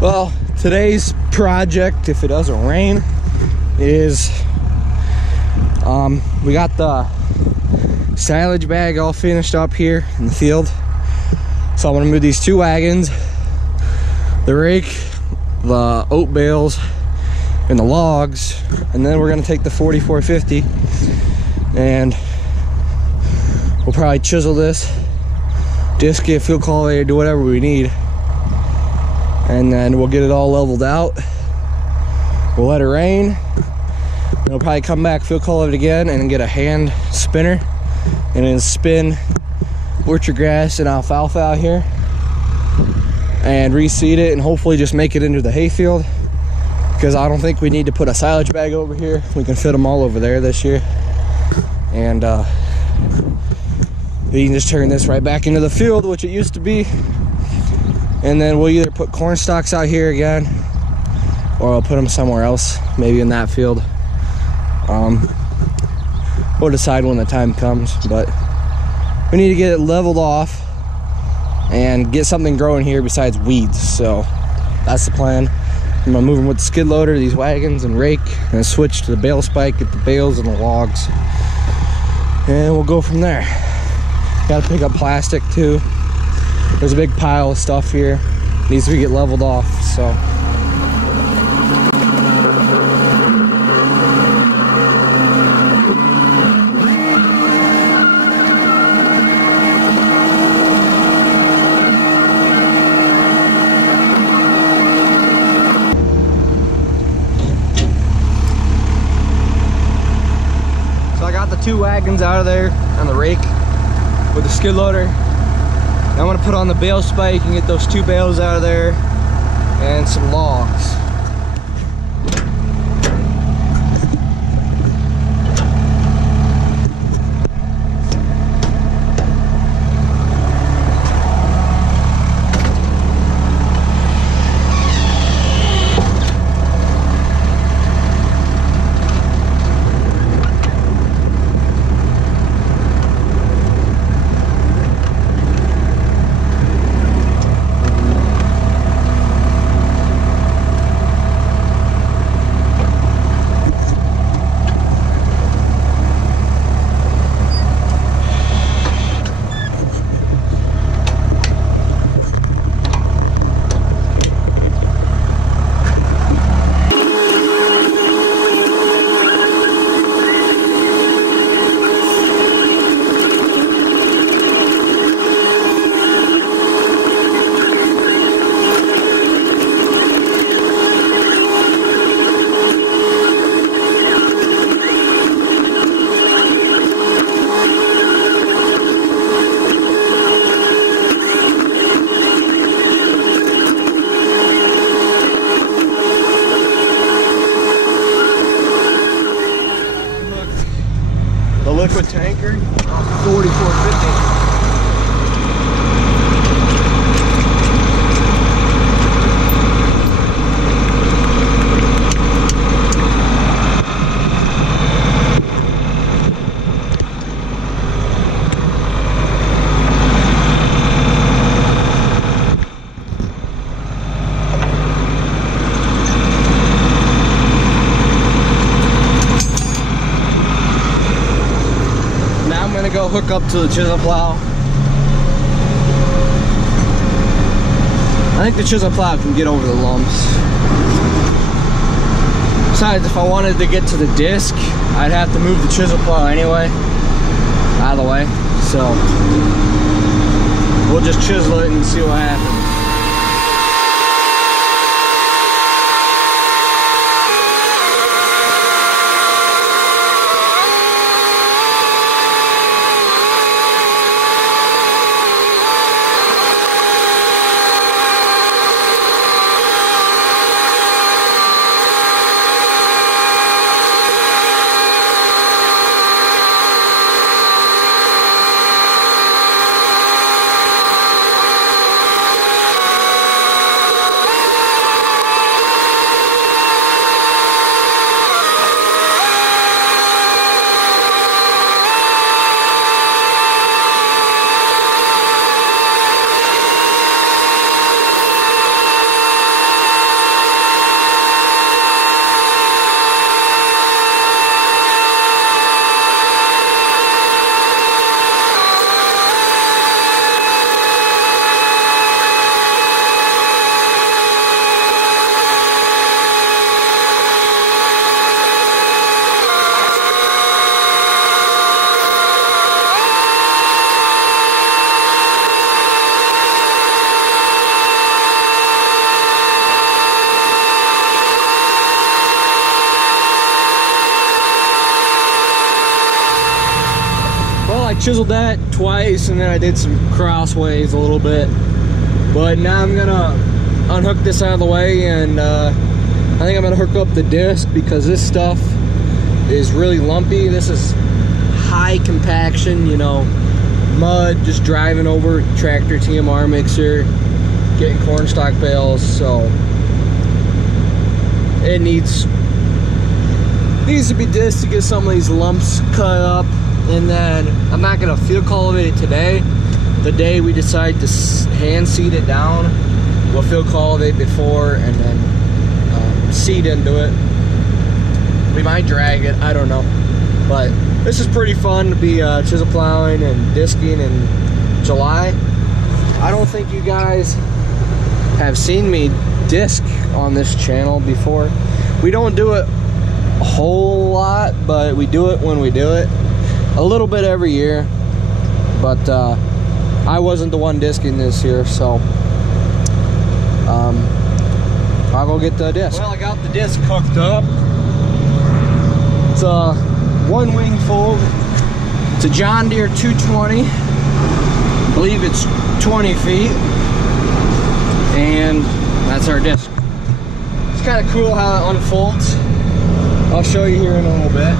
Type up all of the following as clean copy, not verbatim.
Well, today's project, if it doesn't rain, is we got the silage bag all finished up here in the field. So I'm gonna move these 2 wagons, the rake, the oat bales, and the logs, and then we're gonna take the 4450 and we'll probably chisel this, disc it, field cultivate, do whatever we need, and then we'll get it all leveled out. We'll let it rain, and we'll probably come back, field cultivate again, and then get a hand spinner and then spin orchard grass and alfalfa out here and reseed it and hopefully just make it into the hayfield, because I don't think we need to put a silage bag over here. We can fit them all over there this year, and we can just turn this right back into the field, which it used to be, and then we'll either put corn stalks out here again or I'll put them somewhere else, maybe in that field. We'll decide when the time comes, but we need to get it leveled off and get something growing here besides weeds. So that's the plan. I'm gonna move them with the skid loader, these wagons and rake, and switch to the bale spike, get the bales and the logs, and we'll go from there. Gotta pick up plastic too. There's a big pile of stuff here, needs to get leveled off. So I got the 2 wagons out of there on the rake with the skid loader. I'm gonna put on the bale spike and get those 2 bales out of there and some logs. Liquid tanker off the 4450. Go hook up to the chisel plow. I think the chisel plow can get over the lumps. Besides, if I wanted to get to the disc, I'd have to move the chisel plow anyway out of the way. So we'll just chisel it and see what happens. I chiseled that twice, and then I did some crossways a little bit. But now I'm gonna unhook this out of the way, and I think I'm gonna hook up the disc because this stuff is really lumpy. This is high compaction, you know, mud, just driving over tractor TMR mixer, getting corn stalk bales, so it needs to be disced to get some of these lumps cut up. And then I'm not gonna field cultivate it today. The day we decide to hand seed it down, we'll field cultivate before and then seed into it. We might drag it, I don't know. But this is pretty fun to be chisel plowing and disking in July. I don't think you guys have seen me disc on this channel before. We don't do it a whole lot, but we do it when we do it. A little bit every year, but I wasn't the one disking this year, so I'll go get the disc. Well, I got the disc hooked up. It's a one wing fold. It's a John Deere 220. I believe it's 20 feet, and that's our disc. It's kind of cool how it unfolds. I'll show you here in a little bit.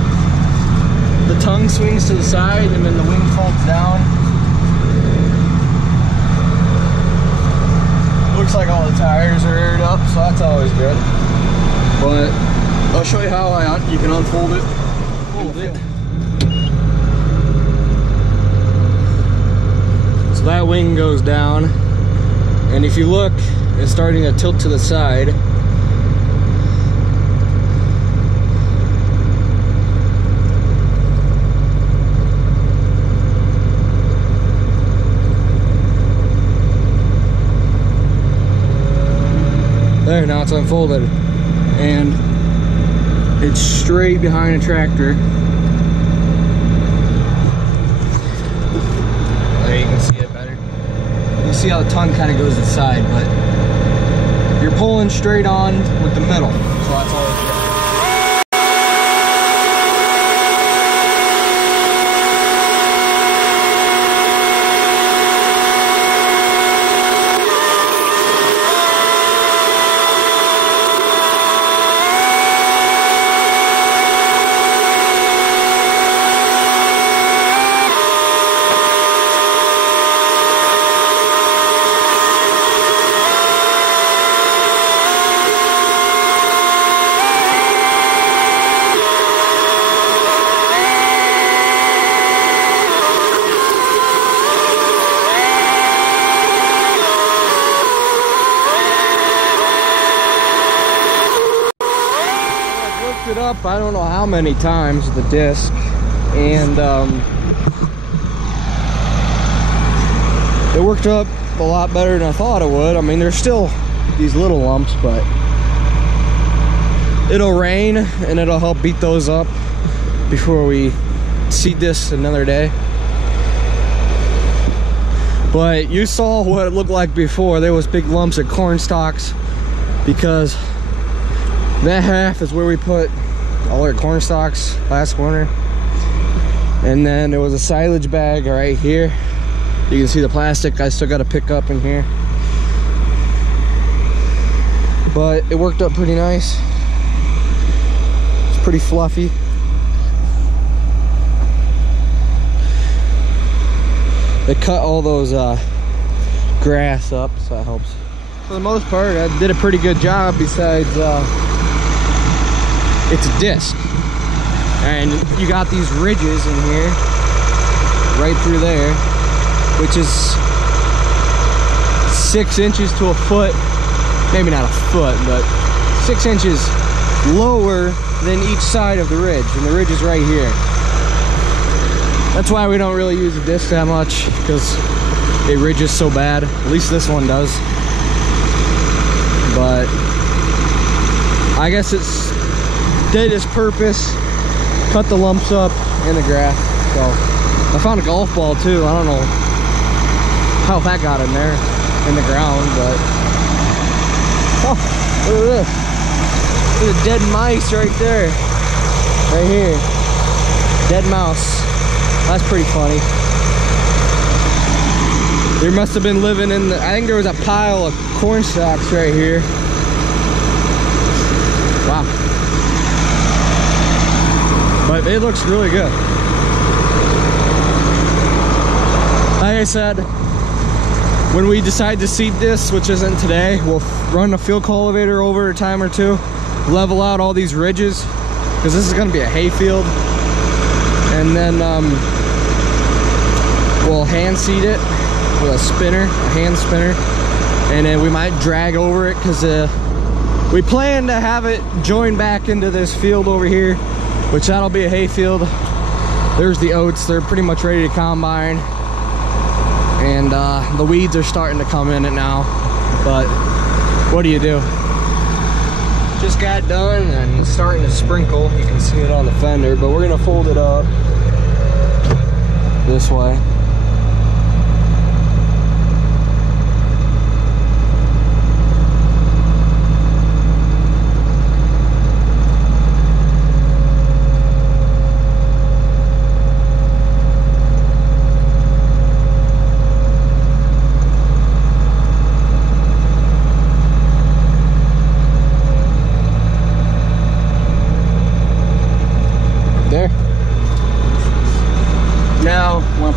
The tongue swings to the side and then the wing folds down. Looks like all the tires are aired up, so that's always good. But I'll show you how you can unfold it. So that wing goes down, and if you look, it's starting to tilt to the side. There, now it's unfolded, and it's straight behind a tractor. There, you can see it better. You can see how the tongue kind of goes to the side, but you're pulling straight on with the middle, so that's all it's got. It up I don't know how many times with the disc, and it worked up a lot better than I thought it would. I mean, there's still these little lumps, but it'll rain and it'll help beat those up before we seed this another day. But you saw what it looked like before. There was big lumps of corn stalks because that half is where we put all our corn stalks last winter. And then there was a silage bag right here. You can see the plastic I still got to pick up in here. But it worked up pretty nice. It's pretty fluffy. They cut all those grass up, so that helps. For the most part, I did a pretty good job, besides it's a disc. And you got these ridges in here, right through there, which is 6 inches to a foot, maybe not a foot, but 6 inches lower than each side of the ridge, and the ridge is right here. That's why we don't really use the disc that much, because it ridges so bad. At least this one does. But I guess it's did its purpose, cut the lumps up in the grass. So I found a golf ball too. I don't know how that got in there in the ground, but oh, look at this. There's a dead mice right there, right here. Dead mouse. That's pretty funny. There must have been living in the, I think there was a pile of corn stalks right here. Wow. But it looks really good. Like I said, when we decide to seed this, which isn't today, we'll run a field cultivator over a time or two, level out all these ridges, because this is going to be a hay field. And then we'll hand seed it with a spinner, a hand spinner, and then we might drag over it, because we plan to have it join back into this field over here, which that'll be a hay field. There's the oats, they're pretty much ready to combine, and the weeds are starting to come in it now, but what do you do? Just got done and it's starting to sprinkle. You can see it on the fender, but we're gonna fold it up this way.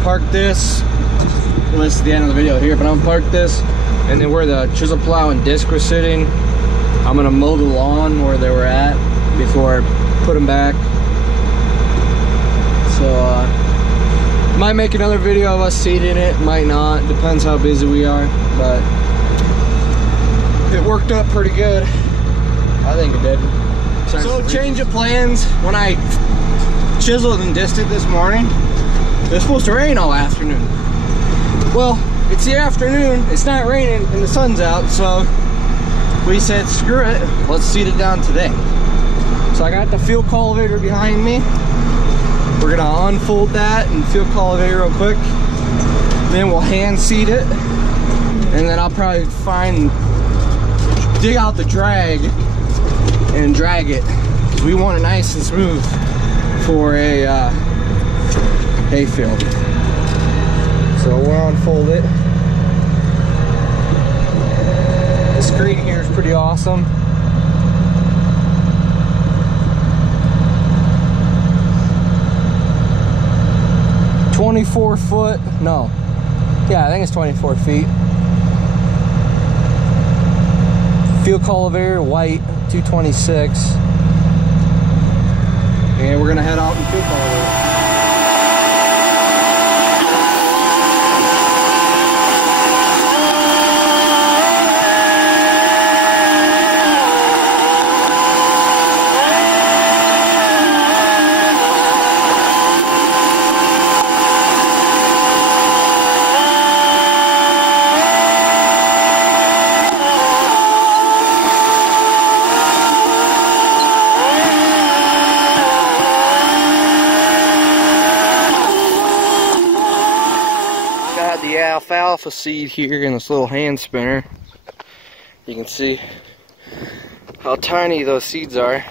Park this, well, this is the end of the video here, but I'm gonna park this, and then where the chisel plow and disc were sitting, I'm gonna mow the lawn where they were at before I put them back. So might make another video of us seeding it, might not, depends how busy we are, but it worked out pretty good. I think it did. So change of plans. When I chiseled and disced it this morning, it's supposed to rain all afternoon. Well, it's the afternoon, it's not raining, and the sun's out, so we said, screw it, let's seed it down today. So I got the field cultivator behind me. We're gonna unfold that and field cultivate real quick. Then we'll hand seed it, and then I'll probably dig out the drag and drag it. We want it nice and smooth for a hay field. So we'll unfold it. The screen here is pretty awesome. $24 no. Yeah, I think it's 24 feet. Field cultivator, white, 226. And we're gonna head out and field cultivate. The alfalfa seed here in this little hand spinner. You can see how tiny those seeds are.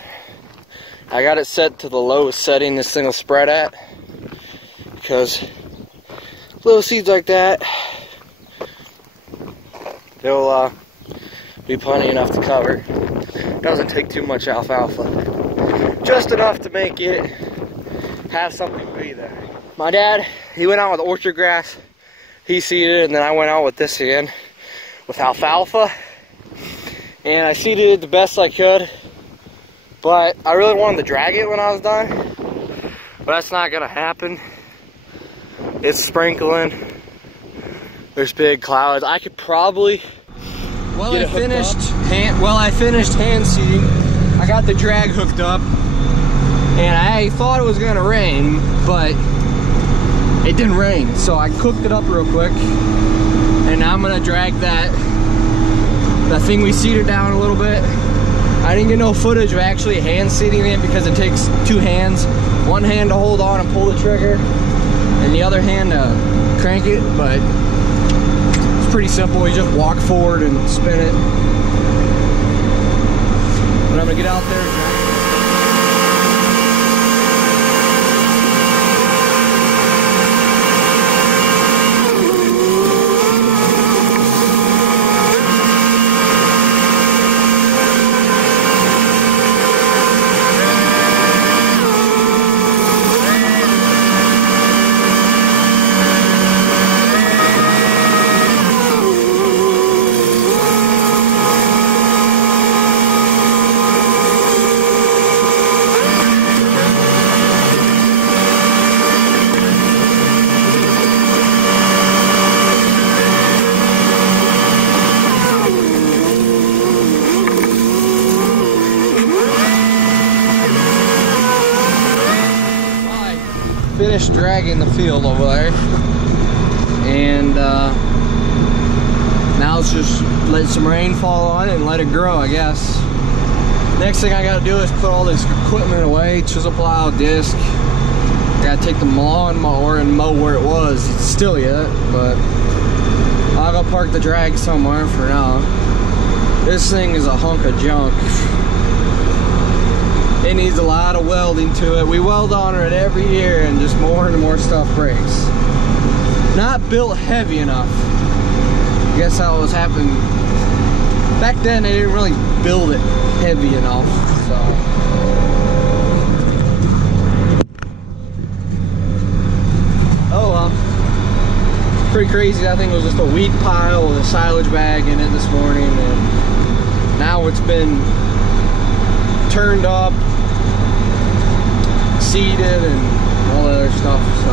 I got it set to the lowest setting this thing will spread at, because little seeds like that, they'll be plenty enough to cover. Doesn't take too much alfalfa, just enough to make it have something to be there. My dad, he went out with orchard grass. He seeded, and then I went out with this again with alfalfa, and I seeded it the best I could, but I really wanted to drag it when I was done, but that's not gonna happen. It's sprinkling, there's big clouds. I could probably I finished hand seeding. I got the drag hooked up, and I thought it was gonna rain, but it didn't rain, so I cooked it up real quick, and now I'm gonna drag that thing we seeded down a little bit. I didn't get no footage of actually hand seeding it because it takes two hands. One hand to hold on and pull the trigger, and the other hand to crank it, but it's pretty simple. You just walk forward and spin it. But I'm gonna get out there and drag it. bag in the field over there. And now let's just let some rain fall on it and let it grow, I guess. Next thing I gotta do is put all this equipment away, chisel plow, disc. I gotta take the lawnmower and mow where it was. It's still yet, but I'll go park the drag somewhere for now. This thing is a hunk of junk. It needs a lot of welding to it. We weld on it every year and just more and more stuff breaks. Not built heavy enough. I guess that was happening. Back then they didn't really build it heavy enough, so. Oh well. Pretty crazy. That thing was just a weed pile with a silage bag in it this morning, and now it's been turned up, seeded, and all that other stuff. So